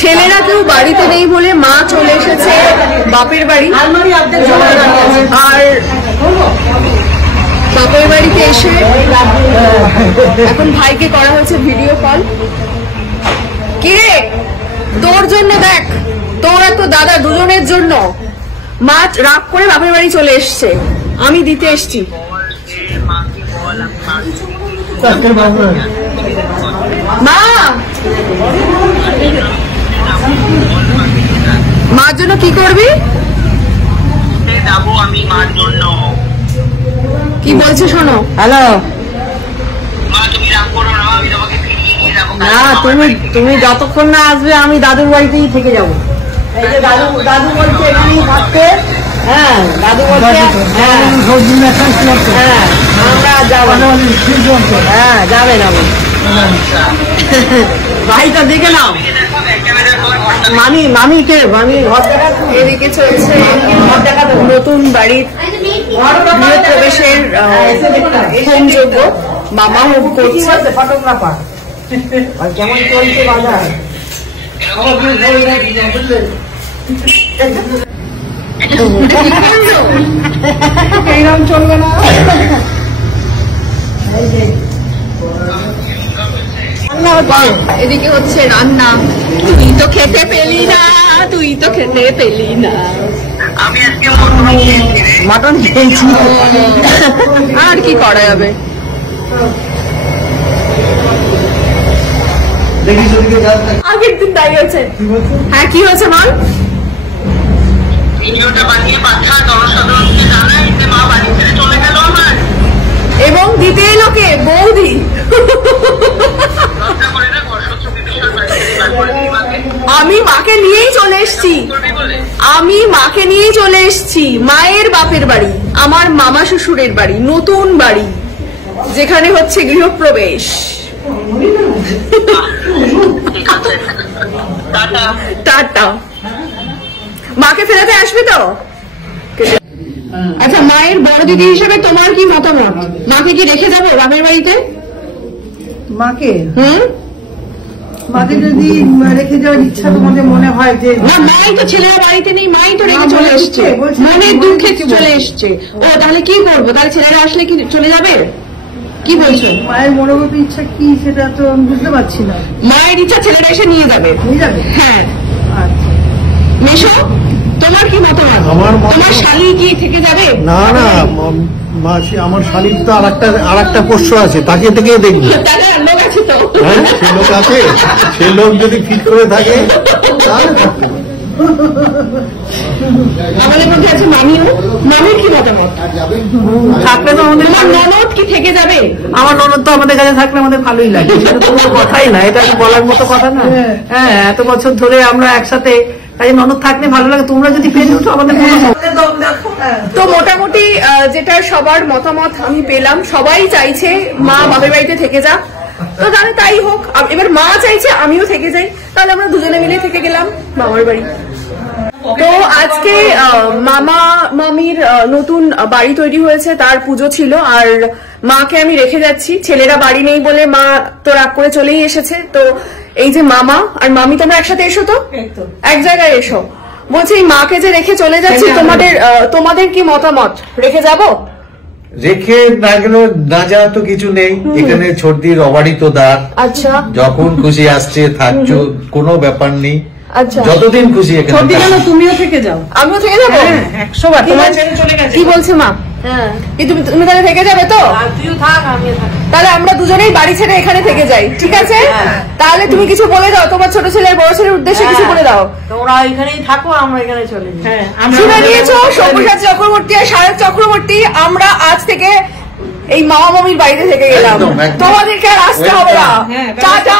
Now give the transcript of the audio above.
ছেলেরা কেউ বাড়িতে নেই বলে মা চলে এসেছে বাপের বাড়ি। আর বাপের বাড়িতে এসে এখন ভাইকে করা হয়েছে ভিডিও কল। কিরে তোর জন্য, দেখ তোর আর তোর দাদা দুজনের জন্য মা রাগ করে বাপের বাড়ি চলে এসছে, আমি দিতে এসছি। মা মার জন্য কি করবি? কি বলছে শোনো। হ্যালো, না তুমি যতক্ষণ না আসবে আমি দাদুর বাড়িতেই থেকে যাবো। এই যে দাদু বলছে এখানেই থাকতে। হ্যাঁ দাদু বলছে হ্যাঁ আমরা যাবো। হ্যাঁ যাবেন আপনি। ভাইটা দেখে নাও। মামি ঘর দেখা। এদিকে চলছে নতুন বাড়ির প্রবেশের হোমযজ্ঞ। মামা হোম করছে। ফটোগ্রাফার কেমন চলছে বাজার? এইরকম চলবে না। এদিকে হচ্ছে রান্না। তুই তো খেতে পেলি না, আমি আজকে মটন খেয়েছি। আর কি করা যাবে। আগের দিন দাঁড়িয়েছে। হ্যাঁ কি হয়েছে মা? এবং দিতে এলো কে? বৌদি। আমি মাকে নিয়েই চলে এসছি। মায়ের বাপের বাড়ি, আমার মামা শ্বশুরের বাড়ি, নতুন বাড়ি যেখানে হচ্ছে গৃহপ্রবেশ। টাটা। মাকে ফেরাতে আসবে তো? আচ্ছা, মায়ের বড় দিদি হিসেবে তোমার কি মতামত? মাকে কি রেখে যাবো বাপের বাড়িতে? মাকে যদি রেখে যাওয়ার ইচ্ছা তোমাদের মনে হয় যে না, মাই তো ছেলেরা বাড়িতে নেই, মাই তো রেখে চলে এসছে, মনের দুঃখে চলে এসছে। ও তাহলে কি করবো? তাহলে ছেলেরা আসলে কি চলে যাবে? কি বলছো? মায়ের মনোগত ইচ্ছা কি সেটা তো বুঝতে পারছি না। মায়ের ইচ্ছা ছেলেরা এসে নিয়ে যাবে। হ্যাঁ। মেশো, তোমার কি মতামত? তোমার শালী কি থেকে যাবে? না না, আমার শালীর তো আর একটা পোষ্য আছে, তাকে থেকে দেখবি। লোক আছে তো? হ্যাঁ সে লোক আছে, সে লোক যদি ফিট করে থাকে আমাদের মধ্যে আছে মামিও। মামির কি মতামত? থাকলে তো আমাদের ননদ কি থেকে যাবে? আমার ননদ তো আমাদের কাছে থাকলে আমাদের ভালোই লাগে, সেটা তো কোনো কথাই না, এটা বলার মতো কথা না। হ্যাঁ এত বছর ধরে আমরা একসাথে, তাই ননদ থাকলে ভালো লাগে। তোমরা যদি পেরে উঠো আমাদের তো মোটামুটি যেটা সবার মতামত আমি পেলাম, সবাই চাইছে মা বাপের বাড়িতে থেকে যাক। তো তাহলে তাই হোক। এবার মা চাইছে আমিও থেকে যাই, তাহলে আমরা দুজনে মিলে থেকে গেলাম মামার বাড়ি। তো আজকে মামা মামির নতুন বাড়ি তৈরি হয়েছে, তার পুজো ছিল, আর মাকে আমি রেখে যাচ্ছি। ছেলেরা বাড়ি নেই বলে মা তো রাগ করে চলেই এসেছে। তো এই যে মামা আর মামি, তোমরা একসাথে এসো তো, এক জায়গায় এসো। বলছি এই মাকে যে রেখে চলে যাচ্ছি, তোমাদের কি মতামত? রেখে যাব? রেখে না গেল না যাওয়া তো কিছু নেই, এখানে ছোটদির অবারিত দ্বার। আচ্ছা, যখন খুশি আসছে থাকছো, কোনো ব্যাপার নেই। আচ্ছা, যতদিন খুশি এখানে। তুমিও থেকে যাও। আমিও থেকে যাবো 100 বার। তোমার ছেড়ে চলে গেছে। কি বলছে মা? হ্যাঁ, তুমি তাহলে থেকে যাবে তো? তুইও থাক, আমিও থাক। তাহলে আমরা দুজনেই বাড়ি ছেড়ে এখানে থেকে যাই, ঠিক আছে? তাহলে তুমি কিছু বলে দাও, তোমার ছোট ছেলের বড় ছেলের উদ্দেশ্যে কিছু বলে দাও। তোমরা এখানেই থাকো, আমরা এখানে চলে যাই। শুনে নিয়েছো, সব্যসাচী চক্রবর্তী আর সায়ক চক্রবর্তী, আমরা আজ থেকে এই মামা মামির বাড়িতে থেকে গেলাম। তোমাদেরকে আর আসতে হবে না। টাটা।